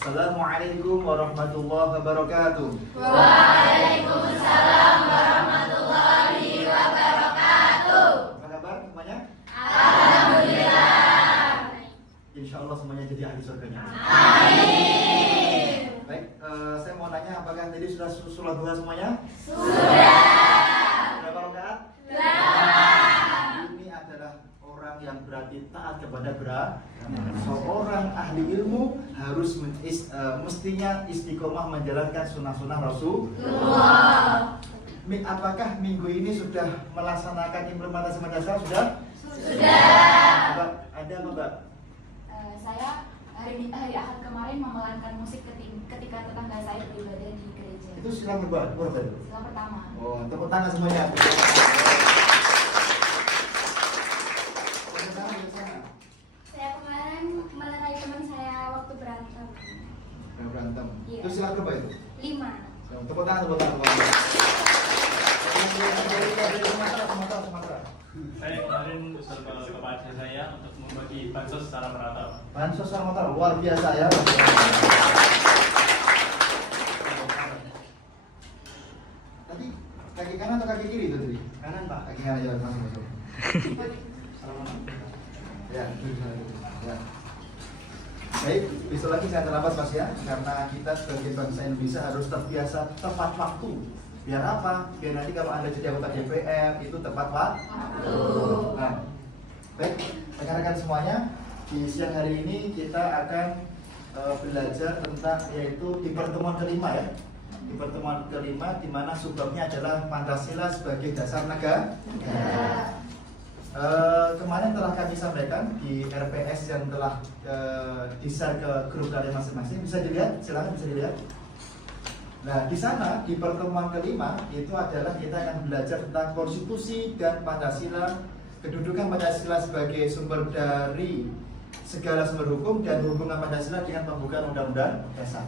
Assalamualaikum warahmatullahi wabarakatuh. Waalaikumsalam warahmatullahi wabarakatuh. Apa kabar semuanya? Alhamdulillah. Insya Allah semuanya jadi ahli surganya. Amin. Baik, saya mau nanya, apakah tadi sudah sholat duha semuanya? Sudah. Berapa rakaat? 8. Ini adalah orang yang berarti taat kepada berat. Seorang ahli ilmu harus mestinya istiqomah menjalankan sunnah-sunnah Rasulullah. Apakah minggu ini sudah melaksanakan implementasi madrasah? Sudah? Sudah. Ada apa, Mbak? Saya hari Ahad kemarin memelankan musik ketika tetangga saya beribadah di gereja. Itu silang berbuat, Silang pertama. Oh, tepuk tangan semuanya. Saya kemarin melerai teman saya waktu berantem. Berantem. Iya. Itu silang berapa itu? 5. Tepuk tangan. Sumatera. Saya kemarin beserta kepada saya untuk membagi bansos secara merata. Bansos Sumatera luar biasa ya. Tadi kaki kanan atau kaki kiri itu tadi? Kanan, Pak. Kaki kanan aja masuk. Ya. Baik, besok lagi saya terlambat Mas ya, karena kita sebagai bangsa Indonesia harus terbiasa tepat waktu. Biar apa? Biar nanti kalau Anda jadi anggota DPR itu tepat waktu. Nah, baik, rekan-rekan semuanya, di siang hari ini kita akan belajar tentang yaitu di pertemuan kelima ya. Di pertemuan kelima, di mana subbabnya adalah Pancasila sebagai dasar negara. Kemarin telah kami sampaikan di RPS yang telah di-share ke grup kalian masing-masing. Bisa dilihat, silakan bisa dilihat. Nah, di sana di pertemuan kelima itu adalah kita akan belajar tentang konstitusi dan Pancasila, kedudukan Pancasila sebagai sumber dari segala sumber hukum dan hubungan Pancasila dengan pembukaan Undang-Undang Dasar.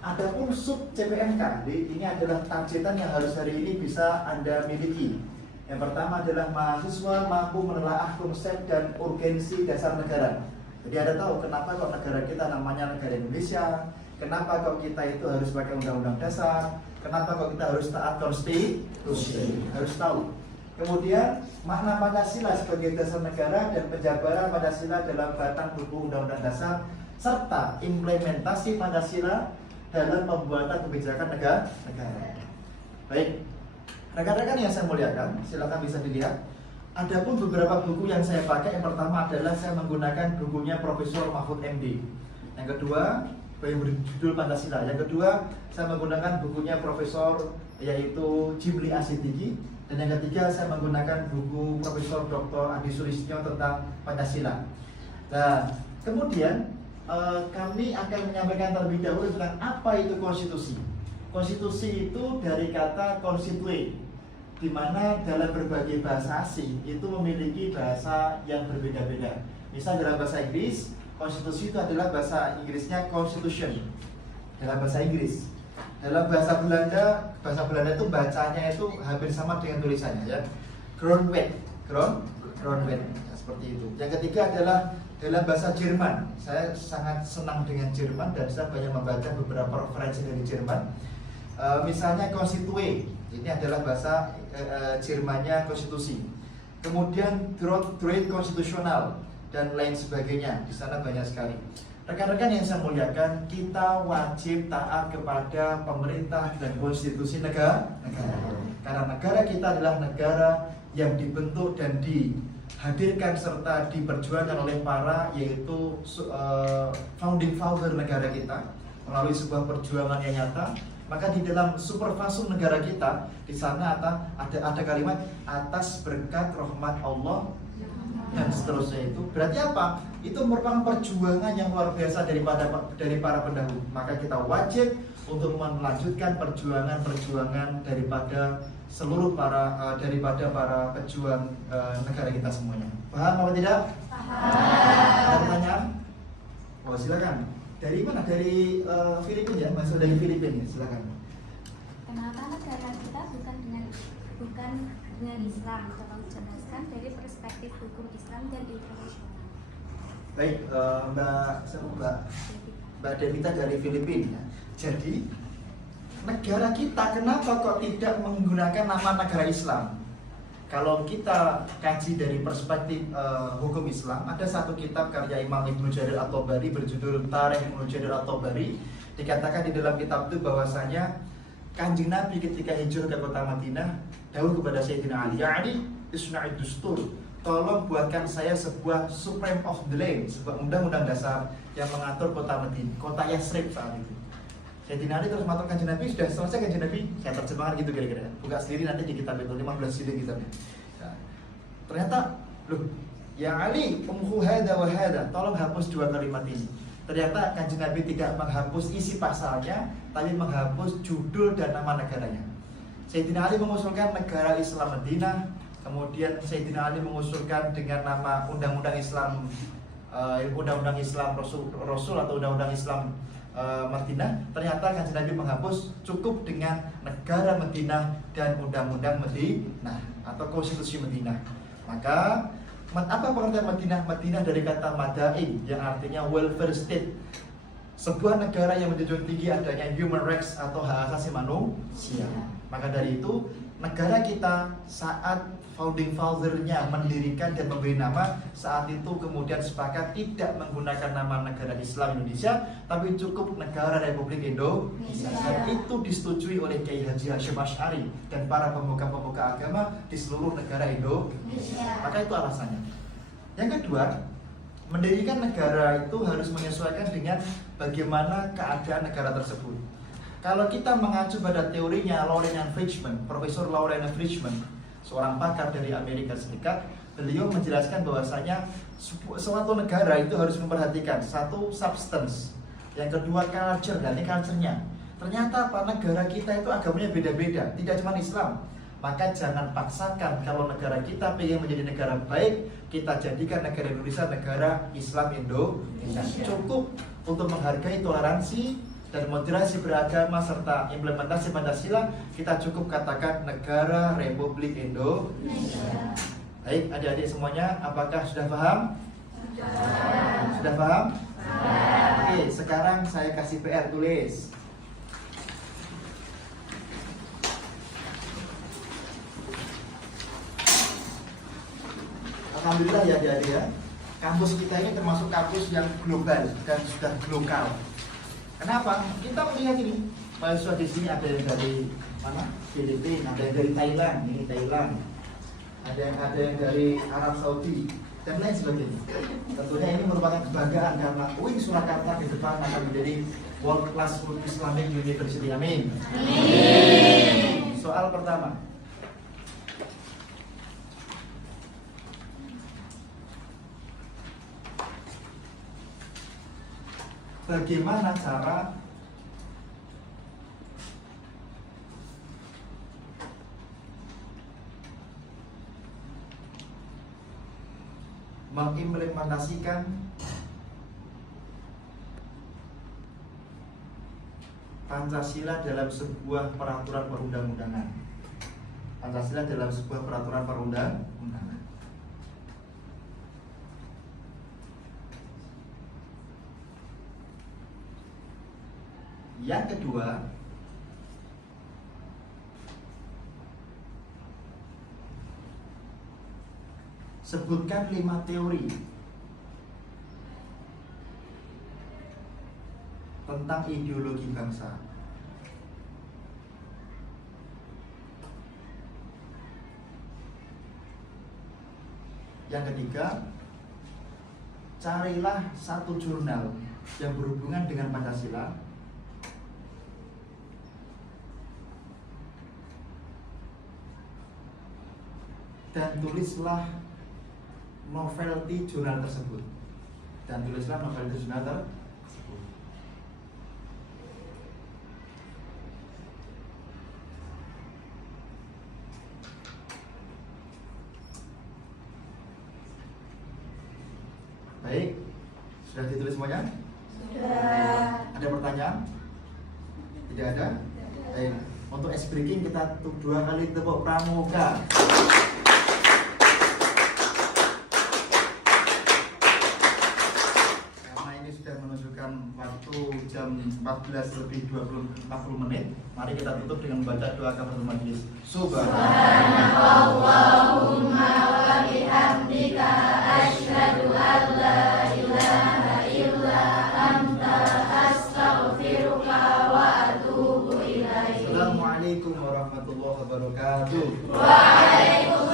Adapun sub CPNK, ini adalah targetan yang harus hari ini bisa Anda miliki. Yang pertama adalah mahasiswa mampu menelaah konsep dan urgensi dasar negara. Jadi Anda tahu kenapa kok negara kita namanya negara Indonesia, kenapa kok kita itu harus pakai undang-undang dasar, kenapa kok kita harus taat konstitusi, harus tahu. Kemudian makna Pancasila sebagai dasar negara dan penjabaran Pancasila dalam batang tubuh undang-undang dasar, serta implementasi Pancasila dalam pembuatan kebijakan negara. Baik. Rekan-rekan yang saya muliakan, silakan bisa dilihat. Adapun beberapa buku yang saya pakai, yang pertama adalah saya menggunakan bukunya Profesor Mahfud MD. Yang kedua, yang berjudul Pancasila. Yang kedua, saya menggunakan bukunya Profesor yaitu Jimli Asidiki. Dan yang ketiga, saya menggunakan buku Profesor Dr. Adi Sulistyo tentang Pancasila. Nah, kemudian kami akan menyampaikan terlebih dahulu tentang apa itu konstitusi. Konstitusi itu dari kata constituere, di mana dalam berbagai bahasa asing itu memiliki bahasa yang berbeda-beda. Misal dalam bahasa Inggris, konstitusi itu adalah bahasa Inggrisnya constitution dalam bahasa Inggris. Dalam bahasa Belanda itu bacanya itu hampir sama dengan tulisannya ya. Grondwet, ya, seperti itu. Yang ketiga adalah dalam bahasa Jerman. Saya sangat senang dengan Jerman dan saya banyak membaca beberapa referensi dari Jerman. Misalnya konstitue, ini adalah bahasa Jermannya konstitusi. Kemudian Droit konstitusional dan lain sebagainya. Di sana banyak sekali. Rekan-rekan yang saya muliakan, kita wajib taat kepada pemerintah dan konstitusi negara. Karena negara kita adalah negara yang dibentuk dan dihadirkan serta diperjuangkan oleh para yaitu founding father negara kita melalui sebuah perjuangan yang nyata. Maka di dalam superfasum negara kita, di sana ada kalimat atas berkat rahmat Allah dan seterusnya itu. Berarti apa? Itu merupakan perjuangan yang luar biasa dari para pendahulu. Maka kita wajib untuk melanjutkan perjuangan daripada seluruh daripada para pejuang negara kita semuanya. Paham apa tidak? Paham. Ada pertanyaan? Oh, silakan. Dari mana? Dari Filipina ya? Masuk dari Filipina ya? Silakan. Kenapa negara kita bukan dengan Islam? Tolong jelaskan dari perspektif hukum Islam dan internasional. Baik, Mbak Mbak Devita dari Filipina. Jadi negara kita kenapa kok tidak menggunakan nama negara Islam? Kalau kita kaji dari perspektif hukum Islam, ada satu kitab karya Imam Ibnu Jarir At-Tabari berjudul Tarikh Ibnu Jarir At-Tabari. Dikatakan di dalam kitab itu bahwasanya Kanjeng Nabi ketika hijrah ke kota Madinah, dawuh kepada Sayyidina Ali, "Ya Ali, isna'id dustur." Tolong buatkan saya sebuah supreme of the land, sebuah undang-undang dasar yang mengatur kota Madinah, kota Yasrib saat itu. Sayyidina Ali terus matur Kanjeng Nabi, sudah selesai Kanjeng Nabi? Saya terjemahkan gitu kira-kira. Buka sendiri nanti di kitab itu 15 jilid kitabnya. Nah, ternyata, loh, ya Ali, umhu hada wa hada, tolong hapus dua kalimat ini. Ternyata Kanjeng Nabi tidak menghapus isi pasalnya, tapi menghapus judul dan nama negaranya. Sayyidina Ali mengusulkan negara Islam Madinah, kemudian Sayyidina Ali mengusulkan dengan nama Undang-Undang Islam, Undang-Undang Islam Rasul atau Undang-Undang Islam Madinah. Ternyata Kanjeng Nabi menghapus cukup dengan negara Madinah dan Undang-Undang Madinah atau Konstitusi Madinah. Maka apa pengertian Madinah? Madinah dari kata madain yang artinya welfare state, sebuah negara yang menjunjung tinggi adanya human rights atau hak asasi manusia. Maka dari itu negara kita saat founding father-nya mendirikan dan memberi nama, saat itu kemudian sepakat tidak menggunakan nama negara Islam Indonesia, tapi cukup negara Republik Indonesia. Dan itu disetujui oleh Kiai Haji Hasyim Asy'ari dan para pemuka-pemuka agama di seluruh negara Indonesia. Maka itu alasannya. Yang kedua, mendirikan negara itu harus menyesuaikan dengan bagaimana keadaan negara tersebut. Kalau kita mengacu pada teorinya Lawrence Friedman, Profesor Lawrence Friedman, seorang pakar dari Amerika Serikat, beliau menjelaskan bahwasanya suatu negara itu harus memperhatikan satu substance, yang kedua culture, dan ini culture-nya. Ternyata apa, negara kita itu agamanya beda-beda, tidak cuma Islam. Maka jangan paksakan kalau negara kita pengen menjadi negara baik, kita jadikan negara Indonesia negara Islam Indonesia. Cukup untuk menghargai toleransi dan moderasi beragama serta implementasi Pancasila, kita cukup katakan negara Republik Indonesia. Baik, adik-adik semuanya, apakah sudah paham? Sudah paham? Oke, sekarang saya kasih PR, tulis. Alhamdulillah ya adik-adik ya, kampus kita ini termasuk kampus yang global dan sudah lokal. Kenapa? Kita melihat ini mahasiswa di sini ada yang dari mana? Filipina, ada yang dari Thailand, ini Thailand, ada yang dari Arab Saudi dan lain sebagainya. Tentunya ini merupakan kebanggaan karena UIN Surakarta di depan akan menjadi World Class Islamic University. Amin. Soal pertama. Bagaimana cara mengimplementasikan Pancasila dalam sebuah peraturan perundang-undangan? Pancasila dalam sebuah peraturan perundang-undangan. Yang kedua, sebutkan 5 teori tentang ideologi bangsa. Yang ketiga, carilah satu jurnal yang berhubungan dengan Pancasila dan tulislah novelty jurnal tersebut. Baik, sudah ditulis semuanya? Sudah. Ada pertanyaan? Tidak ada? Baik, untuk ice breaking kita 2 kali tepuk pramuka. Karena ini sudah menunjukkan waktu 14 lebih 40 menit. Mari kita tutup dengan membaca doa kafaratul majelis. Subhanakallahumma wa bihamdika asyhadu an la ilaha illa anta astaghfiruka wa atubu ilaik. Assalamualaikum warahmatullahi wabarakatuh. Waalaikumsalam.